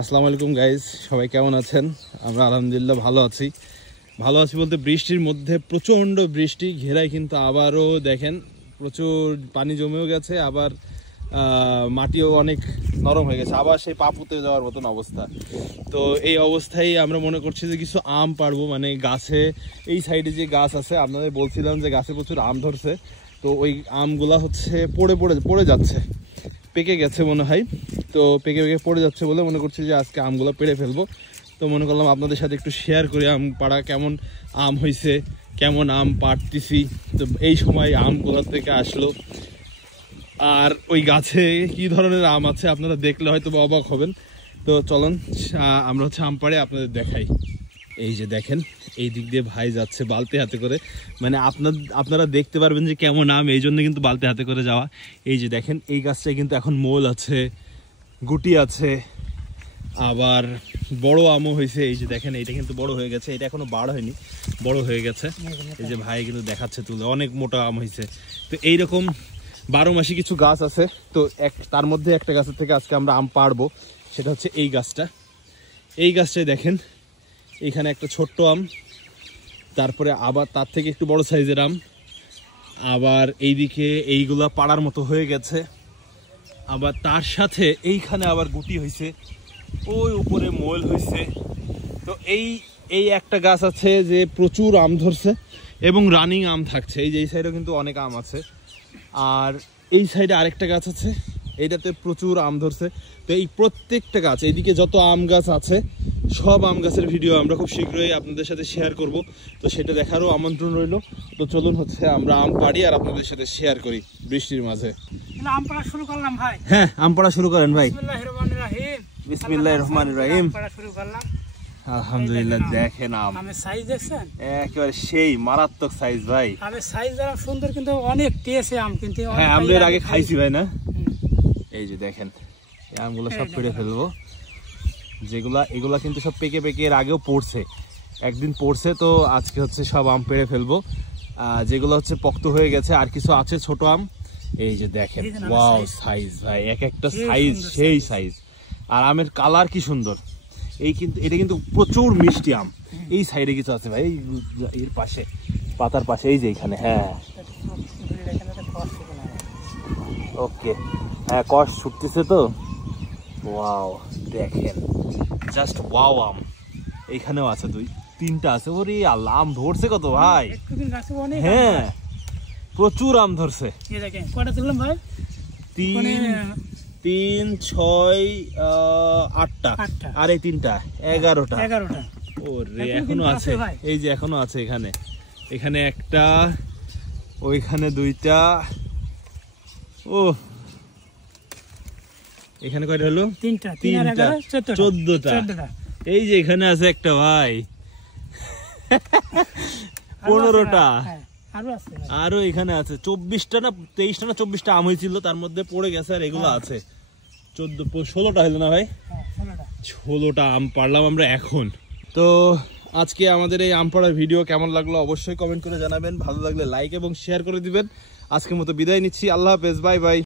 আসসালামু আলাইকুম গাইজ, সবাই কেমন আছেন? আমরা আলহামদুলিল্লাহ ভালো আছি বলতে বৃষ্টির মধ্যে প্রচণ্ড বৃষ্টি ঘেরায়, কিন্তু আবারও দেখেন প্রচুর পানি জমেও গেছে, আবার মাটিও অনেক নরম হয়ে গেছে, আবার সেই পা পুঁতে যাওয়ার মতন অবস্থা। তো এই অবস্থায় আমরা মনে করছি যে কিছু আম পারবো, মানে গাছে এই সাইডে যে গাছ আছে আপনাদের বলছিলাম যে গাছে প্রচুর আম ধরছে, তো ওই আমগুলা হচ্ছে পড়ে যাচ্ছে, পেকে গেছে মনে হয়। তো পেকে পড়ে যাচ্ছে বলে মনে করছি যে আজকে আমগুলো পেড়ে ফেলবো। তো মনে করলাম আপনাদের সাথে একটু শেয়ার করি আম পাড়া, কেমন আম হয়েছে, কেমন আম পাড়তেছি, তো এই সময় আমগুলো থেকে আসলো, আর ওই গাছে কি ধরনের আম আছে আপনারা দেখলে হয়তো অবাক হবেন। তো চলুন আমরা হচ্ছে আম পাড়ে আপনাদের দেখাই। এই যে দেখেন এই দিক দিয়ে ভাই যাচ্ছে বালতি হাতে করে, মানে আপনারা দেখতে পারবেন যে কেমন আম, এই জন্য কিন্তু বালতি হাতে করে যাওয়া। এই যে দেখেন এই গাছটায় কিন্তু এখন মোল আছে, গুটি আছে, আবার বড় আমও হয়েছে। এই যে দেখেন এইটা কিন্তু বড় হয়ে গেছে, এটা এখনো বার হয়নি, বড় হয়ে গেছে। এই যে ভাই কিন্তু দেখাচ্ছে তুলে, অনেক মোটা আম হয়েছে। তো এইরকম 12 মাসি কিছু গাছ আছে, তো তার মধ্যে একটা গাছের থেকে আজকে আমরা আম পাড়বো, সেটা হচ্ছে এই গাছটা। এই গাছটায় দেখেন এইখানে একটা ছোট্ট আম, তারপরে আবার তার থেকে একটু বড় সাইজের আম, আবার এইদিকে এইগুলা পাড়ার মতো হয়ে গেছে, আবার তার সাথে এইখানে আবার গুটি হয়েছে, ওই উপরে মোল হয়েছে। তো এই একটা গাছ আছে যে প্রচুর আম ধরছে এবং রানিং আম থাকছে। এই যে এই সাইডেও কিন্তু অনেক আম আছে, আর এই সাইডে আরেকটা গাছ আছে, এইটাতে প্রচুর আম ধরছে। তো এই প্রত্যেকটা গাছ, এইদিকে যত আম গাছ আছে সব আম গাছের ভিডিও আমরা খুব শীঘ্রই আপনাদের সাথে শেয়ার করব, তো সেটা দেখারও আমন্ত্রণ রইল। তো চলুন হচ্ছে আমরা আম পাড়ি আর আপনাদের সাথে শেয়ার করি বৃষ্টির মাঝে। আম পাড়া শুরু করলাম ভাই। হ্যাঁ, আম পাড়া শুরু করেন ভাই। বিসমিল্লাহির রহমানির রহিম। পাড়া শুরু করলাম আলহামদুলিল্লাহ। দেখেন আমের সাইজ দেখছেন, একেবারে সেই মারাত্মক সাইজ ভাই। আমের সাইজ দ্বারা সুন্দর, কিন্তু অনেক টেস্ট আম, কিন্তু হ্যাঁ আমরা এর আগে খাইছি ভাই না। এই যে দেখেন এই আমগুলো সব পেড়ে ফেলবো, এগুলা কিন্তু সব পেকে এর আগেও পড়ছে, একদিন পড়ছে, তো আজকে হচ্ছে সব আম পেড়ে ফেলবো। যেগুলো হচ্ছে পক্ত হয়ে গেছে, আর কিছু আছে ছোট আম। এই যে দেখেন ওয়াও সাইজ ভাই, এক একটা সাইজ সেই সাইজ, আর আমের কালার কি সুন্দর। এটা কিন্তু প্রচুর মিষ্টি আম। এই সাইডে কিছু আছে ভাই, এর পাশে পাতার পাশে, এই যে এখানে। হ্যাঁ ওকে, হ্যাঁ কষ ছুটতেছে তো। ওয়াও দেখেন জাস্ট ওয়াও আম। এইখানেও আছে 2-3টা আছে। ওরে আল্লাহ, আম ধরছে কত ভাই। হ্যাঁ প্রচুর আম ধরছে। 3, 6, 8টা, আর এই 3টা 11টা। ওরে এখনো আছে, এই যে এখনো আছে এখানে একটা, ওইখানে 2টা, ও এখানে কয়টা হলো? 3টা, 14টা। এই যে এখানে আছে একটা ভাই, 15টা, আরো এখানে আছে 24টা না 23টা না 24টা আম হয়েছিল, তার মধ্যে পড়ে গেছে, আর এগুলো আছে 16টা হলো না ভাই? 16টা আম পারলাম আমরা এখন। তো আজকে আমাদের এই আম পাড়ার ভিডিও কেমন লাগলো অবশ্যই কমেন্ট করে জানাবেন, ভালো লাগলে লাইক এবং শেয়ার করে দিবেন। আজকের মতো বিদায় নিচ্ছি, আল্লাহ হাফেজ, বাই বাই।